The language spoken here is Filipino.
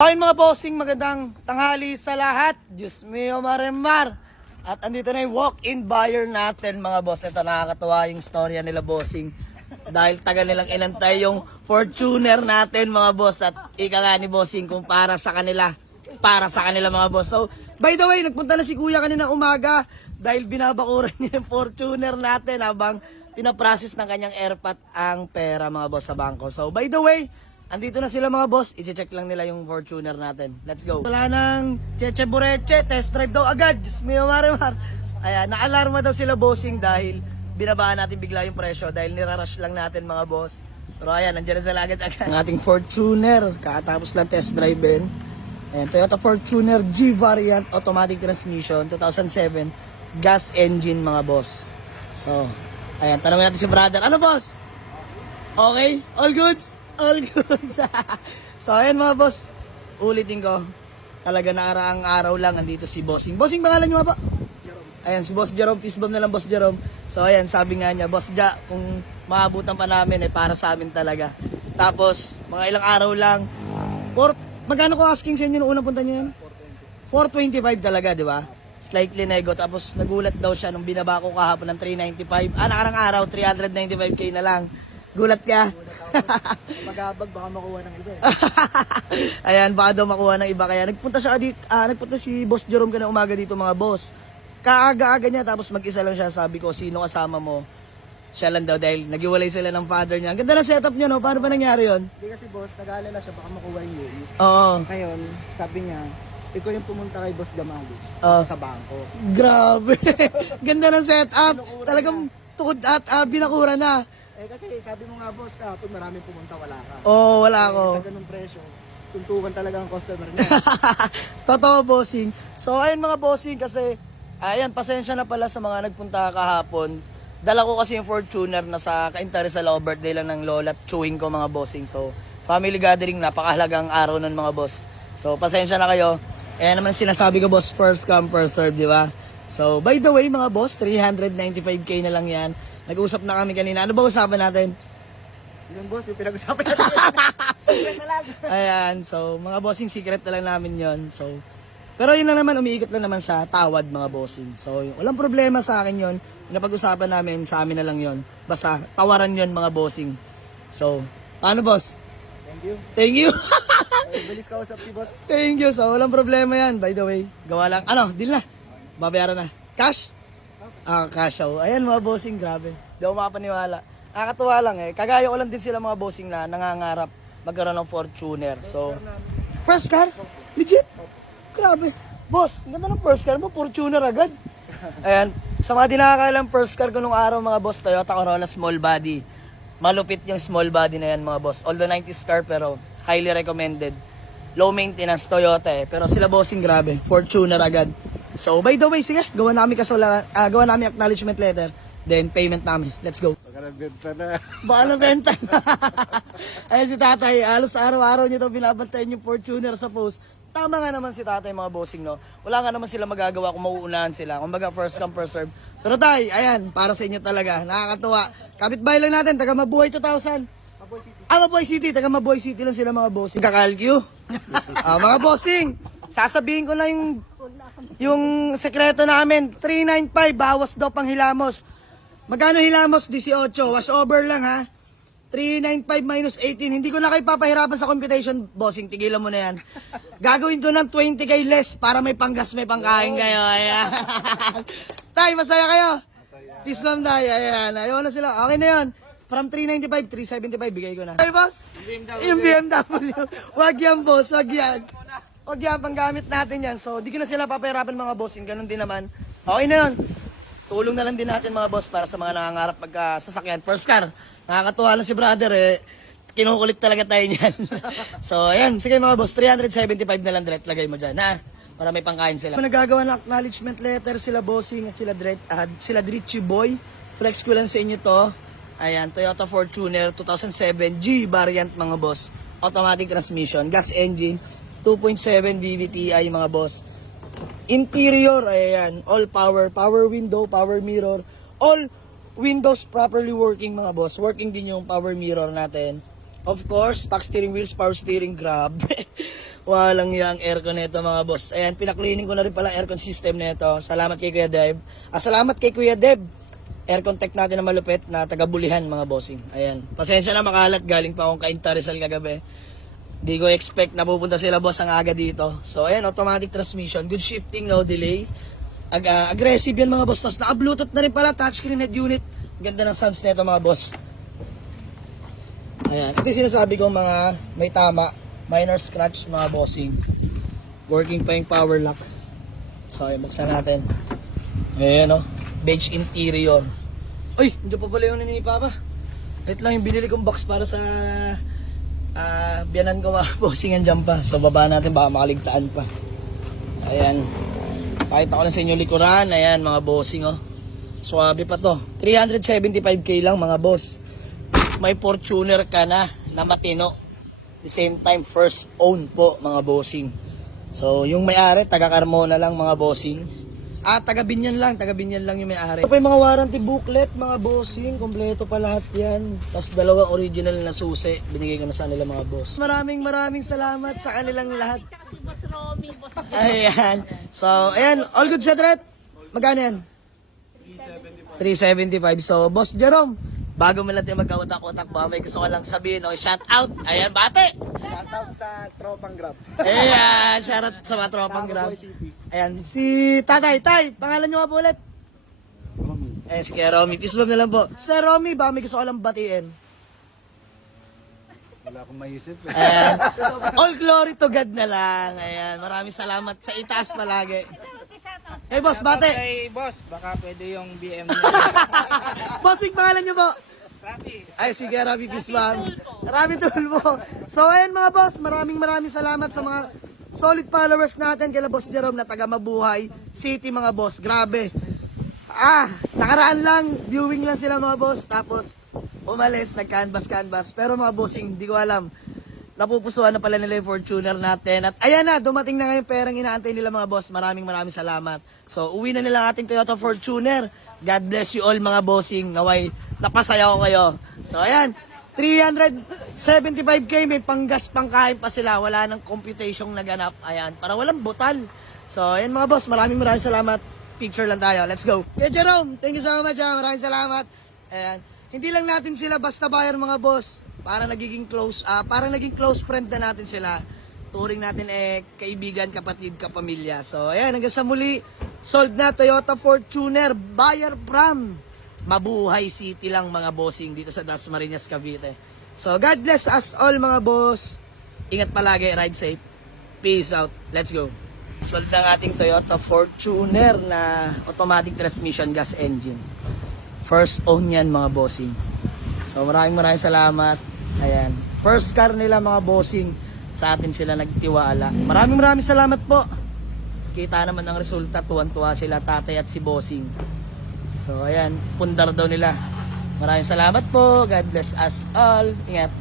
Ayun mga bossing, magandang tanghali sa lahat. Diyos mio maremar. At andito na yung walk-in buyer natin mga boss. Ito nakakatuwa yung storya nila bossing. Dahil tagal nilang inantay yung Fortuner natin mga boss. At ika nga ni bossing kung para sa kanila mga boss. So by the way, nagpunta na si kuya kanina umaga. Dahil binabakuran niya yung Fortuner natin habang pinaprocess ng kanyang airpat ang pera mga boss sa bangko. So by the way, andito na sila mga boss, i-check lang nila yung Fortuner natin. Let's go. Wala nang cheche bureche, test drive daw agad. Diyos mio marimar. Ayan, naalarma daw sila bossing dahil binabaan natin bigla yung presyo dahil nirarush lang natin mga boss. Pero ayan, nandiyan na sila agad. Ang ating Fortuner, kakatapos lang test drive in. Ayan, Toyota Fortuner G variant automatic transmission 2007 gas engine mga boss. So, ayan, tanongin natin si brother. Ano boss? Okay? All goods? All good. So ayan mga boss, ulitin ko, talaga nakaraang araw lang andito si Bossing. Bossing, pangalan nyo ba? Ayan, si Boss Jerome, peace bomb na lang Boss Jerome. So ayan, sabi nga niya, Boss Ja, kung maabutan pa namin, para sa amin talaga. Tapos, mga ilang araw lang, magkano ko asking sa inyo nung unang punta niyo yan? 425 talaga, di ba? Slightly nego, tapos nagulat daw siya nung binaba ko kahapon ng 395. Nakarang araw, 395k na lang. Gulat ka? Magabag, baka makuha ng iba Ayan, baka daw makuha ng iba. Kaya nagpunta si Boss Jerome kanina umaga dito mga boss. Kaaga-aga niya, tapos mag-isa lang siya. Sabi ko, sino kasama mo? Siya lang daw dahil nagiwalay sila ng father niya. Ang ganda na setup niya, no? Paano ba nangyari yun? Hindi kasi boss, nag-aalala siya, baka makuha yung unit. Oo. Ngayon, sabi niya, ikaw yung pumunta kay Boss Gamagos sa bangko. Grabe. Ganda ng setup. Talagang tukod at binakura na. Kasi sabi mo nga boss, kahapon maraming pumunta, wala ka. Oo, wala ako. Sa ganung presyo, suntukan talaga ang customer niya. Totoo, bossing. So, ayun mga bossing, kasi, ayan, pasensya na pala sa mga nagpunta kahapon. Dala ko kasi yung Fortuner na sa ka-interest sa low birthday lang ng lola at chewing ko mga bossing. So, family gathering, napakahalagang araw nun mga boss. So, pasensya na kayo. Ayan naman sinasabi ko boss, first come, first serve, di ba? So, by the way mga boss, 395k na lang yan. Nag-usap na kami kanina. Ano ba usapan natin? Yung boss, yung pinag-usapan natin. Secret na lang. Ayan, so mga bossing, secret na lang namin yon. So, pero yun lang naman, umiikot lang naman sa tawad mga bossing. So, walang problema sa akin yon. Napag-usapan namin, sa amin na lang yon. Basta, tawaran yon mga bossing. So, paano boss? Thank you. Thank you. Bilis ka usap si boss. Thank you. So, walang problema yan. By the way, gawa lang. Ano, deal na. Babayaran na. Cash? Cash out. Ayan mga bossing, grabe. Di ako makapaniwala. Nakakatuwa lang eh. Kagaya ko lang din sila mga bossing na nangangarap magkaroon ng Fortuner. So, first car? Legit? Grabe. Boss, ganda ng first car mo, Fortuner agad. Ayan, sa mga di nakakailang first car ko nung araw mga boss, Toyota Corolla small body. Malupit yung small body na yan mga boss. Although 90s car pero highly recommended. Low maintenance Toyota eh. Pero sila bossing grabe, Fortuner agad. So by the way, sige, gawa namin acknowledgement letter. Then payment namin. Let's go. Baka nabenta na. Baka nabenta na. Ayan si tatay, halos araw-araw niya daw binabantayan yung Fortuner sa post. Tama nga naman si tatay mga bossing, no? Wala nga naman sila magagawa kung mauunahan sila. Kumbaga first come first serve. Pero tay, ayan, para sa inyo talaga. Nakakatuwa. Kapitbahay lang natin, taga Mabuhay 2000. Mabuhay City. Mabuhay City, taga Mabuhay City lang sila mga bossing. Kakalkyo. Mga bossing, sasabihin ko na yung sekreto namin. 395, bawas daw pang hilamos. Magkano hilamos? 18. Wash over lang ha. 395 minus 18. Hindi ko na kayo papahirapan sa computation. Bossing, tigilan mo na yan. Gagawin ko ng 20k less para may panggas, may pangkain kayo. Ayan. Tay, masaya kayo? Masaya. Peace lang tayo. Ayan. Ayaw na sila. Okay na yun. From 395, 375, bigay ko na. Hey, boss? Yung BMW. Wag yan, boss. Wag yan. Wag yan, panggamit natin yan. So, di ko na sila papahirapan mga bossing. Ganun din naman. Okay na yun. Tulong na lang din natin mga boss para sa mga nangangarap magkasasakyan. First car. Nakakatuwa lang si brother eh. Kinukulit talaga tayo niyan. So, ayan. Sige mga boss, 375 na lang direct lagay mo dyan, ha? Para may pangkain sila. Nagagawa ng acknowledgement letter sila bossing at sila Dritchy Boy. Flex ko lang sa inyo to. Ayan, Toyota Fortuner 2007 G variant mga boss. Automatic transmission, gas engine, 2.7 VVTi mga boss. Interior, ayan, all power, power window, power mirror, all windows properly working mga boss. Working din yung power mirror natin. Of course, stock steering wheels, power steering, grab. Walang yang aircon nito mga boss. Ayan, pinaklining ko na rin pala aircon system nito. Salamat kay Kuya Deb. Salamat kay Kuya Deb. Aircon tech natin na malupit na taga-Bulihan mga bossing. Ayan. Pasensya na makalat, galing pa akong Cainta Rizal kagabi. Di ko expect na pupunta sila boss ang aga dito. So ayan, automatic transmission, good shifting, no delay. Aggressive yan mga boss. Tapos naka-bluetooth na rin pala, touchscreen head unit. Ganda ng sounds nito mga boss. Ayan, ito yung sinasabi ko mga may tama, minor scratch mga bossing. Working pa yung power lock. So ayan, buksan natin. Ayan o, beige interior. Uy, hindi pa pala yung ni Papa. Wait lang, yung binili kong box para sa biyanan ko mga bossing, andyan pa. So baba natin, baka makaligtaan pa. Ayan. Pakita ko na sa inyo likuran. Ayan mga bossing oh. Swabe pa to. 375k lang mga boss. May Fortuner ka na matino. The same time first own po mga bossing. So yung may-ari taga Carmona lang mga bossing. Taga Binyan lang yung may-ari. Ito pa yung mga warranty booklet mga bossing. Kompleto pa lahat yan. Tapos dalawang original na susi. Binigay ko na sa kanila mga boss. Maraming salamat sa kanilang lahat. Si Boss Romy, Boss Ayan. So, ayan. All good sa threat? Magkano yan? 375. So, Boss Jerome, bago mo lang tayo magkawatak-watak ba, may gusto ko lang sabihin, okay, shout out. Ayan, bate. Shoutout sa Tropang Grab. Ayan, shout out sa mga tropang grab. Boy City. Ayan, si Tatay. Tay, pangalan nyo nga po ulit. Ayan, si Kuya Romy. Peace love na lang po. Sir Romy, baka may gusto ko lang batiin. Wala akong maisip. Ayan. All glory to God na lang. Ayan, maraming salamat sa itaas palagi. Hey boss, bate. Hey boss, baka pwede yung BM Bossing, pangalan nyo po? Rafi. Ay, sige, Rafi Pisbang. Rafi Tulpo. So, ayan mga boss, maraming salamat sa mga solid followers natin kila Boss Jerome na taga Mabuhay City mga boss. Grabe. Nakaraan lang, viewing lang sila mga boss. Tapos, umalis, nag-canvas. Pero mga bossing, di ko alam. Napupusuan na pala nila yung Fortuner natin. At ayan na, dumating na ngayon perang inaantay nila mga boss. Maraming salamat. So, uwi na nila ang ating Toyota Fortuner. God bless you all mga bossing. Naway, napasaya ko kayo. So, ayan. 375k, may panggas pangkain pa sila. Wala nang computation naganap. Ayan, para walang butal. So, ayan mga boss, maraming salamat. Picture lang tayo. Let's go. Kuya Jerome, thank you so much. Maraming salamat. Ayan. Hindi lang natin sila basta buyer mga boss. Parang naging close friend na natin sila. Turing natin kaibigan, kapatid, kapamilya. So, ayan, hanggang sa muli, sold na Toyota Fortuner, buyer from Mabuhay City lang mga bossing dito sa Dasmariñas, Cavite. So, God bless us all mga boss. Ingat palagi, ride safe. Peace out. Let's go. Sold ang ating Toyota Fortuner na automatic transmission gas engine. First own yan mga bossing. So, maraming salamat. Ayan. First car nila mga bossing. Sa atin sila nagtiwala. Maraming salamat po. Kita naman ang resulta. Tuwan-tuwa sila tatay at si bossing. So, ayan. Pundar daw nila. Maraming salamat po. God bless us all. Ingat.